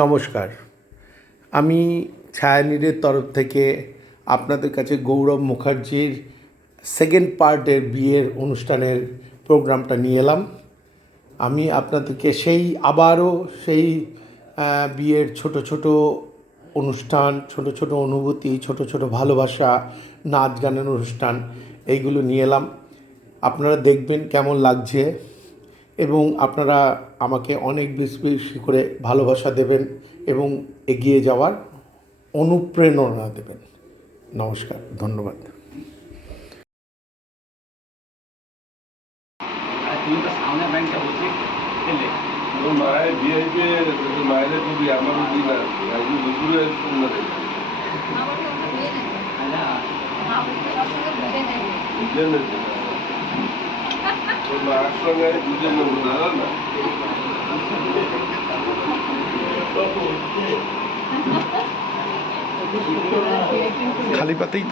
নমস্কার, আমি ছায়ানীড়ের তরফ থেকে আপনাদের কাছে গৌরব মুখার্জির সেকেন্ড পার্টের বিয়ের অনুষ্ঠানের প্রোগ্রামটা নিয়ে এলাম। আমি আপনাদেরকে আবারও সেই বিয়ের ছোট ছোট অনুষ্ঠান, ছোট ছোট অনুভূতি, ছোট ছোট ভালোবাসা, নাচ গানের অনুষ্ঠান এইগুলো নিয়ে এলাম। আপনারা দেখবেন কেমন লাগছে এবং আপনারা আমাকে অনেক বেশি বেশি করে ভালোবাসা দেবেন এবং এগিয়ে যাওয়ার অনুপ্রেরণা দেবেন। নমস্কার, ধন্যবাদ। মায়ের বিয়ে মায়ের ছবি আমার দুপুরে মার সঙ্গে বুঝে নেব দাদা না খালি পাতেই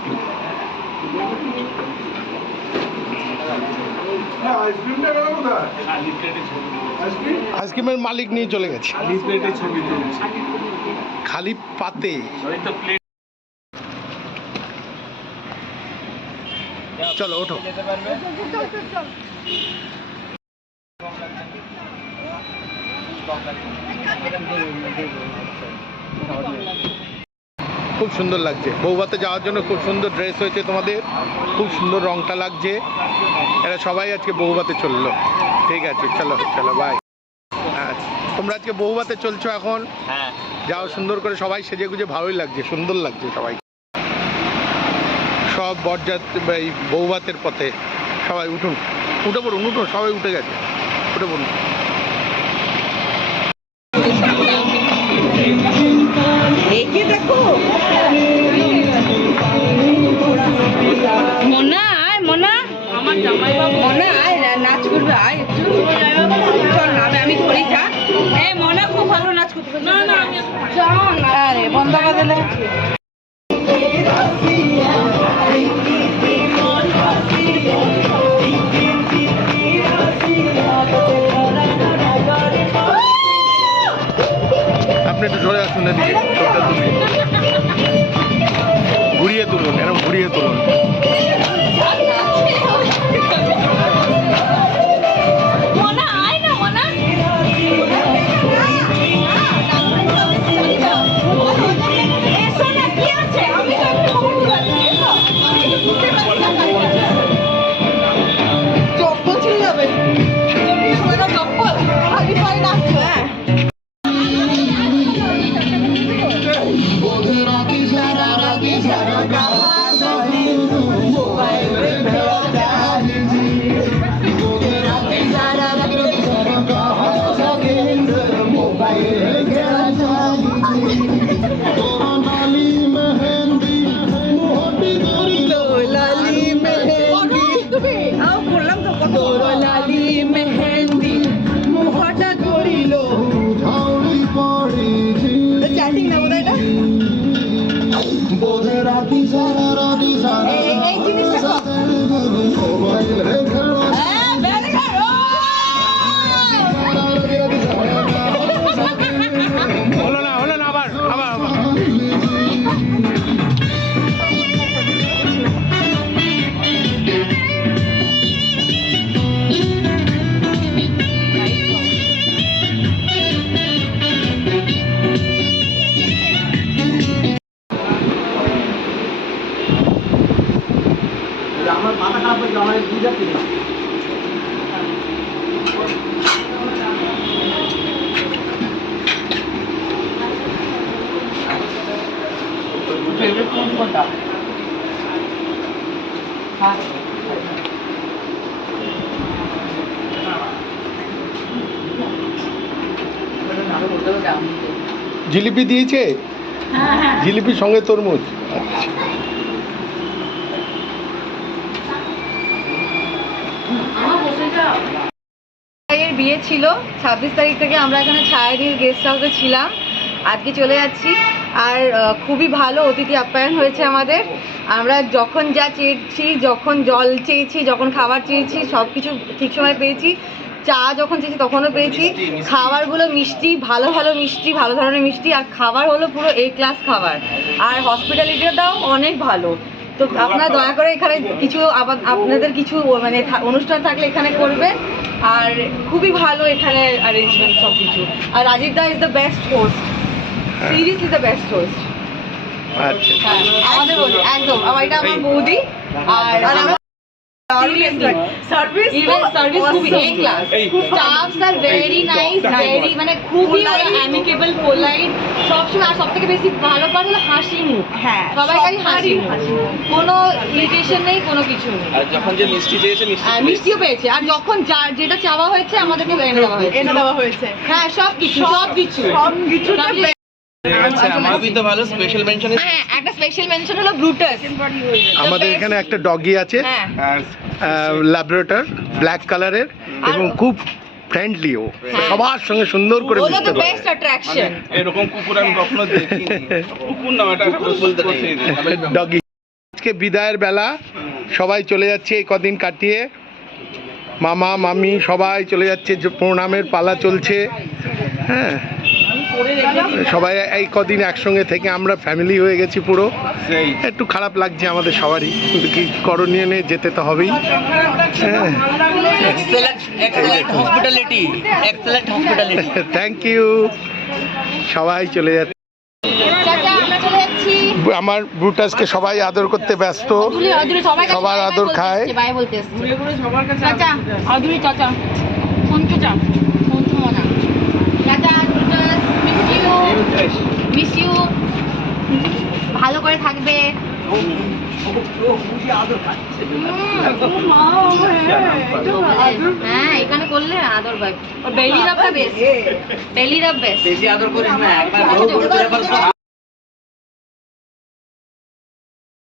আইসক্রিমের মালিক নিয়ে চলে গেছে। খালি পাতে চলো ওঠো। খুব সুন্দর লাগছে, বৌভাতে যাওয়ার জন্য খুব সুন্দর ড্রেস হয়েছে তোমাদের, খুব সুন্দর রংটা লাগছে। এরা সবাই আজকে বৌভাতে চললো। ঠিক আছে, চলো চলো বাই। হ্যাঁ, তোমরা আজকে বৌভাতে চলছো এখন? হ্যাঁ, যাও সুন্দর করে, সবাই সেজে গুজে ভালোই লাগছে, সুন্দর লাগছে সবাই। সব বরযাত্রী এই বৌভাতের পথে সবাই উঠুন, উঠে পড়ুন, উঠুন, সবাই উঠে গেছে, উঠে পড়ুন। মোনা আয়, মোনা আমার জামাই বাবু, মোনা আয় নাচ করবে, আয় একটু চল না, আমি ধরি যা। মোনা খুব ভালো নাচ করতে। না না আমি যাও না, আরে বন্ধ করে দিলে। আপনি একটু সরে আসুন এদিকে, ঘুরিয়ে তুলুন, এরকম ঘুরিয়ে তুলুন। আমার মাথা খারাপ হয়েছে, আমার বুঝে যাচ্ছে না। জিলিপি দিয়েছে, জিলিপির সঙ্গে তরমুজ। আচ্ছা, এর বিয়ে ছিল 26 তারিখ থেকে। আমরা এখানে ছায়ানীড় গেস্ট হাউসে ছিলাম, আজকে চলে যাচ্ছি। আর খুবই ভালো অতিথি আপ্যায়ন হয়েছে আমাদের। আমরা যখন যা চেয়েছি, যখন জল চেয়েছি, যখন খাবার চেয়েছি, সব কিছু ঠিক সময় পেয়েছি। চা যখন চেয়েছি তখনও পেয়েছি। খাবারগুলো মিষ্টি, ভালো ভালো মিষ্টি, ভালো ধরনের মিষ্টি, আর খাবার হলো পুরো এ ক্লাস খাবার, আর হসপিটালিটিটাও অনেক ভালো। তো আপনারা দয়া করে এখানে কিছু আপনাদের কিছু মানে অনুষ্ঠান থাকলে এখানে করবেন, আর খুবই ভালো এখানে অ্যারেঞ্জমেন্ট সব কিছু। আর রাজীব দা is the best host, seriously the best host. আচ্ছা, আমাদের বৌদি একদম, এটা আমার বৌদি। আর সার্ভিস খুবই এ ক্লাস, স্টাফস আর ভেরি নাইস, ভেরি মানে খুবই অ্যামিকেবল, পোলাইট, সবসময়। আর সব থেকে বেশি ভালো পারে হলো হাসি মুখ, হ্যাঁ সবাই খালি হাসি মুখ, কোনো ইরিটেশন নেই, কোনো কিছু নেই। আর যখন যে মিষ্টি চেয়েছে মিষ্টিও পেয়েছে, আর যখন যেটা চাওয়া হয়েছে আমাদেরকে এনে দেওয়া হয়েছে। হ্যাঁ, সব কিছু আচ্ছা, আমার তো ভালো স্পেশাল মেনশন। হ্যাঁ, একটা স্পেশাল মেনশন হলো ব্রুটাস। আমাদের এখানে একটা ডগি আছে, হ্যাঁ, ল্যাব্রাডর, ব্ল্যাক কালারের, এবং খুব ফ্রেন্ডলি। ও সবার সঙ্গে সুন্দর করে হলো মিশতে দ্য পারে। Best attraction. এরকম কুকুর আমি কখনো দেখিনি। কুকুর না, এটা কুকুর বলতে নেই। ডগি। আজকে বিদায়ের বেলা, সবাই চলে যাচ্ছে এই কদিন কাটিয়ে, মামা মামি সবাই চলে যাচ্ছে, যে প্রণামের পালা চলছে। হ্যাঁ, সবাই এই কদিন একসঙ্গে থেকে আমরা ফ্যামিলি হয়ে গেছি পুরো। একটু খারাপ লাগছে আমাদের সবারই, কিন্তু কি করণীয় নেই, যেতে তো হবেই। হ্যাঁ, থ্যাংক ইউ। সবাই চলে যাচ্ছে, চাচা আমরা চলে যাচ্ছি। আমার ব্রুটাসকে সবাই আদর করতে ব্যস্ত, সবার আদর খায়। বাই বলতে এসেছে চাচা, অদুরি চাচা, ফোনকে চা, ফোন তো মনা চাচা, মিস ইউ, ভালো করে থাকবে। হ্যাঁ, এখানে করলে আদর পাই। বেলি রাবটা বেস্ট, বেলি রাব বেস্ট। বেশি আদর করিস না, একবার